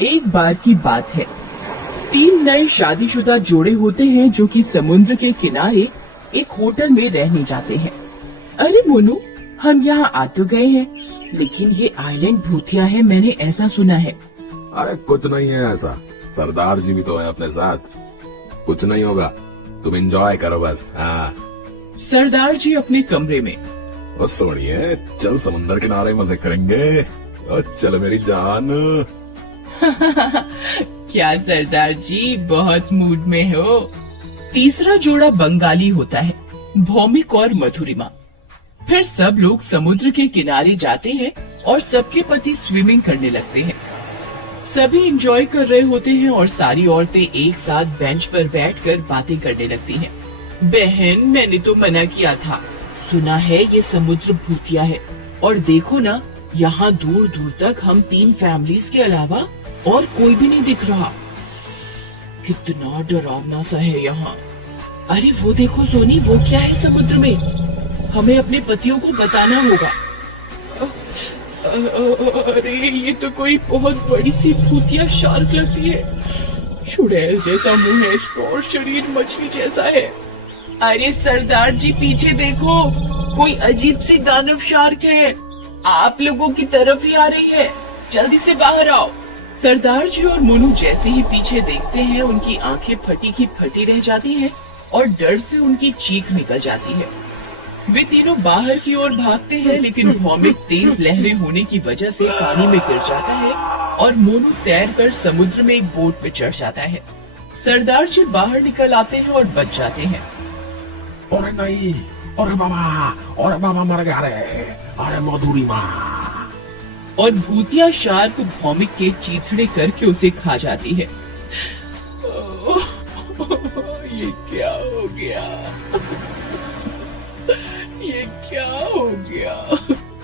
एक बार की बात है, 3 नए शादीशुदा जोड़े होते हैं जो कि समुद्र के किनारे एक होटल में रहने जाते हैं। अरे मोनू, हम यहाँ आ तो गए हैं, लेकिन ये आइलैंड भूतिया है, मैंने ऐसा सुना है। अरे कुछ नहीं है ऐसा, सरदार जी भी तो है अपने साथ, कुछ नहीं होगा, तुम एंजॉय करो बस। हाँ। सरदार जी अपने कमरे में। और सोनिए, चल समुद्र किनारे मजे करेंगे, और चल मेरी जान। क्या सरदार जी बहुत मूड में हो। तीसरा जोड़ा बंगाली होता है, भौमिक और मधुरिमा। फिर सब लोग समुद्र के किनारे जाते हैं और सबके पति स्विमिंग करने लगते हैं। सभी एंजॉय कर रहे होते हैं और सारी औरतें एक साथ बेंच पर बैठकर बातें करने लगती हैं। बहन, मैंने तो मना किया था, सुना है ये समुद्र भूतिया है, और देखो ना, यहाँ दूर दूर तक हम 3 फैमिलीज के अलावा और कोई भी नहीं दिख रहा। कितना डरावना सा है यहाँ। अरे वो देखो सोनी, वो क्या है समुद्र में, हमें अपने पतियों को बताना होगा। अरे ये तो कोई बहुत बड़ी सी भूतिया शार्क लगती है। चुड़ैल जैसा मुंह है इसका और शरीर मछली जैसा है। अरे सरदार जी पीछे देखो, कोई अजीब सी दानव शार्क है, आप लोगों की तरफ ही आ रही है, जल्दी से बाहर आओ। सरदार जी और मोनू जैसे ही पीछे देखते हैं, उनकी आंखें फटी की फटी रह जाती हैं और डर से उनकी चीख निकल जाती है। वे तीनों बाहर की ओर भागते हैं, लेकिन भौमिक तेज लहरें होने की वजह से पानी में गिर जाता है और मोनू तैरकर समुद्र में एक बोट पे चढ़ जाता है। सरदार जी बाहर निकल आते हैं और बच जाते हैं। अरे नहीं, अरे बाबा मर गया रे, अरे मधुरिमा। और भूतिया शार्क भौमिक के चीथड़े करके उसे खा जाती है। ये क्या हो गया, ये क्या हो गया।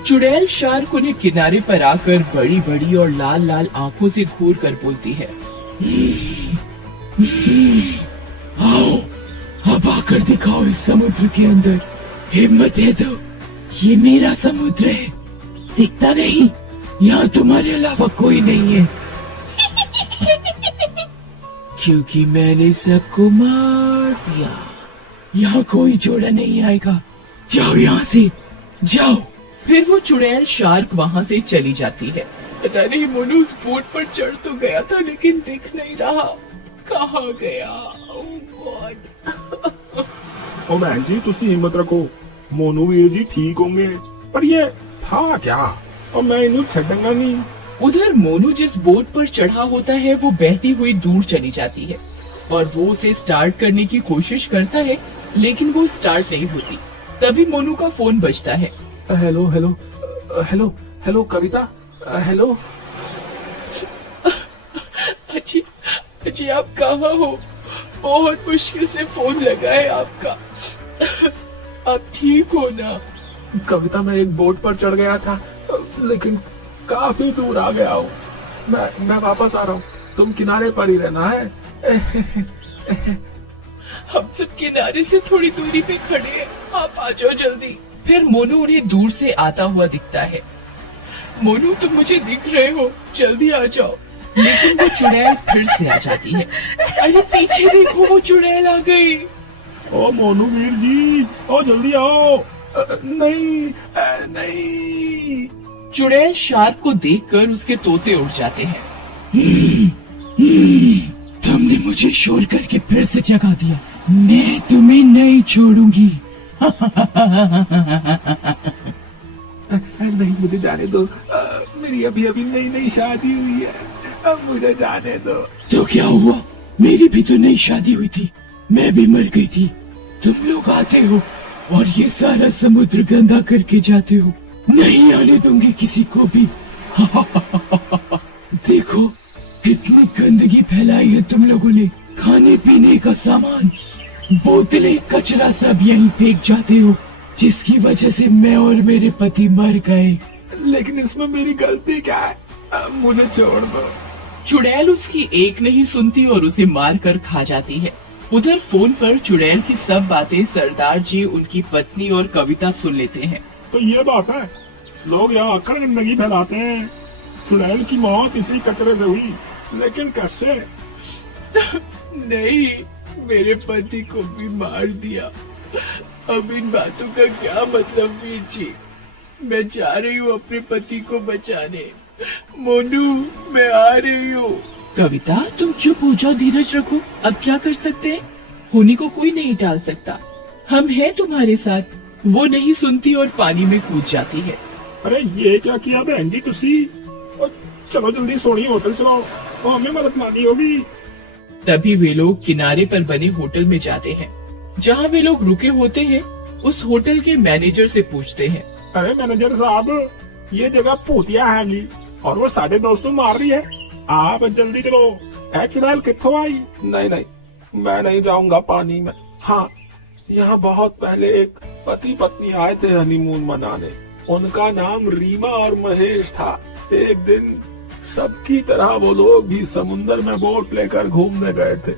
चुड़ैल शार्क उन्हें किनारे पर आकर बड़ी बड़ी और लाल लाल आंखों से घूर कर बोलती है, आओ अब आकर दिखाओ इस समुद्र के अंदर, हिम्मत है तो, ये मेरा समुद्र है, दिखता नहीं, यहाँ तुम्हारे अलावा कोई नहीं है। क्योंकि मैंने सबको मार दिया, यहाँ कोई जोड़ा नहीं आएगा, जाओ यहाँ से, जाओ। फिर वो चुड़ैल शार्क वहाँ से चली जाती है। पता नहीं मोनू उस बोट पर चढ़ तो गया था, लेकिन दिख नहीं रहा, कहाँ गया। ओह गॉड। ओ बहन जी, तुसी हिम्मत रखो, मोनू वीर जी ठीक होंगे, पर ये था क्या, और मैं इन्हें छड़ूंगा नहीं। उधर मोनू जिस बोट पर चढ़ा होता है वो बहती हुई दूर चली जाती है और वो उसे स्टार्ट करने की कोशिश करता है, लेकिन वो स्टार्ट नहीं होती। तभी मोनू का फोन बजता है। हेलो हेलो हेलो हेलो कविता, हेलो। अजी आप कहाँ हो, बहुत मुश्किल से फोन लगा है आपका, आप ठीक हो ना। कविता, मैं एक बोट पर चढ़ गया था, लेकिन काफी दूर आ गया हूँ, मैं वापस आ रहा हूँ, तुम किनारे पर ही रहना है। हम सब किनारे से थोड़ी दूरी पे खड़े हैं, आप आ जाओ जल्दी। फिर मोनू उन्हें दूर से आता हुआ दिखता है। मोनू तुम मुझे दिख रहे हो, जल्दी आ जाओ। लेकिन वो चुड़ैल फिर से आ जाती है। अरे पीछे देखो, वो चुड़ैल आ गई। ओ मोनू वीर जी, ओ जल्दी आओ। नहीं नहीं। चुड़ैल शार्क को देखकर उसके तोते उड़ जाते हैं। तुमने मुझे शोर करके फिर से जगा दिया, मैं तुम्हें नहीं छोड़ूंगी। नहीं, मुझे जाने दो, मेरी अभी अभी नई नई शादी हुई है, अब मुझे जाने दो। तो क्या हुआ, मेरी भी तो नई शादी हुई थी, मैं भी मर गई थी, तुम लोग आते हो और ये सारा समुद्र गंदा करके जाते हो, नहीं आने दूंगी किसी को भी। देखो कितनी गंदगी फैलाई है तुम लोगों ने, खाने पीने का सामान, बोतलें, कचरा सब यहीं फेंक जाते हो, जिसकी वजह से मैं और मेरे पति मर गए। लेकिन इसमें मेरी गलती क्या है, मुझे छोड़ दो। चुड़ैल उसकी एक नहीं सुनती और उसे मार कर खा जाती है। उधर फोन पर चुड़ैल की सब बातें सरदार जी, उनकी पत्नी और कविता सुन लेते हैं। तो ये बात है, लोग यहाँ आकर गंदगी फैलाते हैं, चुड़ैल की मौत इसी कचरे से हुई, लेकिन कैसे? नहीं, मेरे पति को भी मार दिया। अब इन बातों का क्या मतलब वीर जी? मैं जा रही हूँ अपने पति को बचाने। मोनू, मैं आ रही हूँ। कविता, तुम चुप हो जाओ, धीरज रखो। अब क्या कर सकते हैं? होनी को कोई नहीं टाल सकता। हम हैं तुम्हारे साथ। वो नहीं सुनती और पानी में कूद जाती है। अरे ये क्या किया बहन जी तुसी? चलो जल्दी सोनी होटल चलाओ, तो हमें मदद मानी होगी। तभी वे लोग किनारे पर बने होटल में जाते हैं। जहाँ वे लोग रुके होते हैं, उस होटल के मैनेजर से पूछते हैं। अरे मैनेजर साहब, ये जगह भूतिया हैगी और वो साढ़े दोस्तों मार रही है। आप जल्दी चलो। चुड़ैल कित्थों आई? नहीं नहीं, मैं नहीं जाऊंगा पानी में। हाँ, यहाँ बहुत पहले एक पति पत्नी आए थे हनीमून मनाने। उनका नाम रीमा और महेश था। एक दिन सबकी तरह वो लोग भी समुन्दर में बोट लेकर घूमने गए थे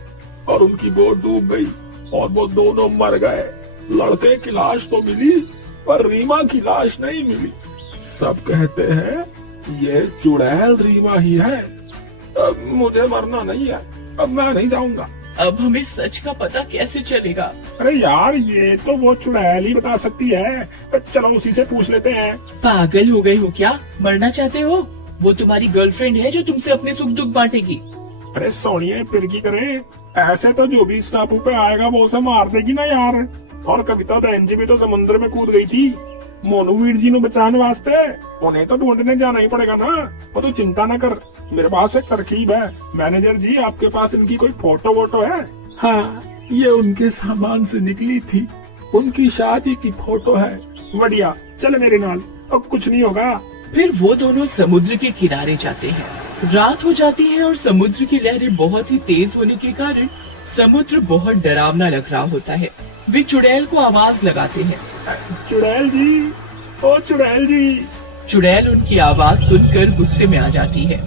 और उनकी बोट डूब गई और वो दोनों मर गए। लड़के की लाश तो मिली पर रीमा की लाश नहीं मिली। सब कहते हैं ये चुड़ैल रीमा ही है। अब मुझे मरना नहीं है, अब मैं नहीं जाऊंगा। अब हमें सच का पता कैसे चलेगा? अरे यार, ये तो वो चुड़ैल ही बता सकती है। चलो उसी से पूछ लेते हैं। पागल हो गए हो क्या? मरना चाहते हो? वो तुम्हारी गर्लफ्रेंड है जो तुमसे अपने सुख दुख बांटेगी। अरे सोनिए, फिर की करे? ऐसे तो जो भी इस टापू पे आएगा वो उसे मार देगी ना यार। और कविता बहन जी भी तो समुद्र में कूद गई थी मोनू वीर जी ने बचाने वास्ते। उन्हें तो ढूंढने जाना ही पड़ेगा ना। वो तो चिंता न कर, मेरे पास एक तरकीब है। मैनेजर जी, आपके पास इनकी कोई फोटो वोटो है? हाँ, ये उनके सामान से निकली थी। उनकी शादी की फोटो है। बढ़िया, चले मेरे नाल, अब कुछ नहीं होगा। फिर वो दोनों समुद्र के किनारे जाते हैं। रात हो जाती है और समुद्र की लहरें बहुत ही तेज होने के कारण समुद्र बहुत डरावना लग रहा होता है। वे चुड़ैल को आवाज लगाते हैं। चुड़ैल जी, ओ चुड़ैल जी। चुड़ैल उनकी आवाज सुनकर गुस्से में आ जाती है।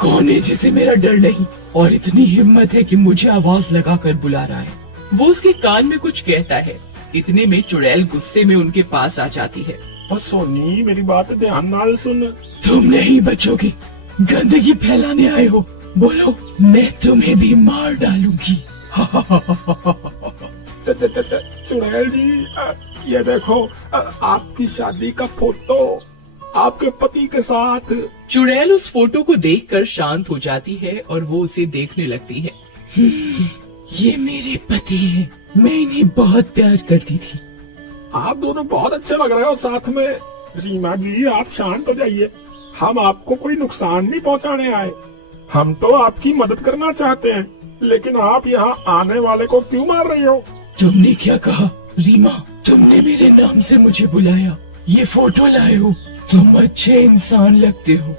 कौन है जिसे मेरा डर नहीं और इतनी हिम्मत है कि मुझे आवाज लगाकर बुला रहा है? वो उसके कान में कुछ कहता है। इतने में चुड़ैल गुस्से में उनके पास आ जाती है। ओ सोनी, मेरी बात ध्यान नाल सुन। तुम नहीं बचोगे, गंदगी फैलाने आए हो। बोलो, मैं तुम्हें भी मार डालूंगी। चुड़ैल जी, ये देखो आपकी शादी का फोटो आपके पति के साथ। चुड़ैल उस फोटो को देखकर शांत हो जाती है और वो उसे देखने लगती है। ये मेरे पति हैं। मैं इन्हें बहुत प्यार करती थी। आप दोनों बहुत अच्छे लग रहे हो साथ में। रीमा जी, आप शांत हो जाइए। हम आपको कोई नुकसान नहीं पहुंचाने आए। हम तो आपकी मदद करना चाहते हैं, लेकिन आप यहाँ आने वाले को क्यों मार रही हो? तुमने क्या कहा रीमा? तुमने मेरे नाम से मुझे बुलाया, ये फोटो लाए हो। तुम अच्छे इंसान लगते हो।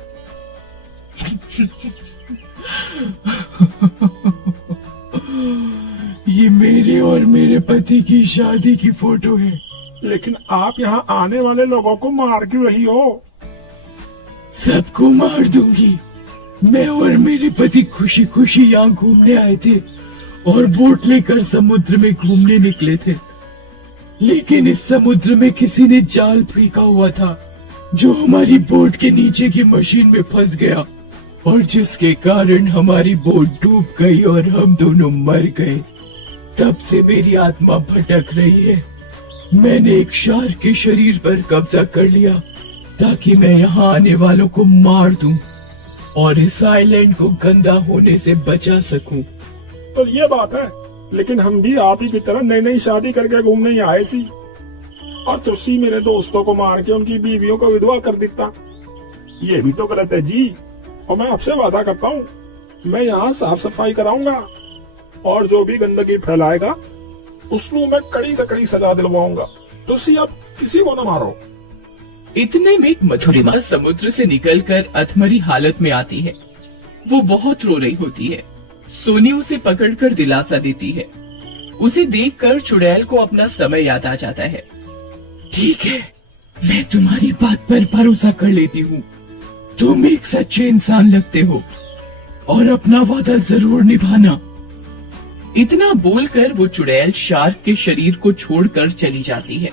ये मेरे और मेरे पति की शादी की फोटो है। लेकिन आप यहाँ आने वाले लोगों को मार क्यों रही हो? सबको मार दूंगी। मैं और मेरे पति खुशी खुशी यहाँ घूमने आए थे और बोट लेकर समुद्र में घूमने निकले थे। लेकिन इस समुद्र में किसी ने जाल फेंका हुआ था जो हमारी बोट के नीचे की मशीन में फंस गया और जिसके कारण हमारी बोट डूब गई और हम दोनों मर गए। तब से मेरी आत्मा भटक रही है। मैंने एक शार्क के शरीर पर कब्जा कर लिया ताकि मैं यहाँ आने वालों को मार दूं और इस आइलैंड को गंदा होने से बचा सकूं। तो ये बात है, लेकिन हम भी आप ही की तरह नई नई शादी करके घूमने ही आए सी। और तुसी मेरे दोस्तों को मार के उनकी बीवियों को विधवा कर देता। ये भी तो गलत है जी। और मैं आपसे वादा करता हूँ, मैं यहाँ साफ सफाई कराऊंगा और जो भी गंदगी फैलाएगा उसको मैं कड़ी से कड़ी सजा दिलवाऊंगा। तुसी अब किसी को न मारो। इतने में मधुरिमा समुद्र से निकलकर अधमरी हालत में आती है। वो बहुत रो रही होती है। सोनी उसे पकड़कर दिलासा देती है। उसे देखकर चुड़ैल को अपना समय याद आ जाता है। ठीक है, मैं तुम्हारी बात पर भरोसा कर लेती हूँ। तुम एक सच्चे इंसान लगते हो और अपना वादा जरूर निभाना। इतना बोलकर वो चुड़ैल शार्क के शरीर को छोड़कर चली जाती है।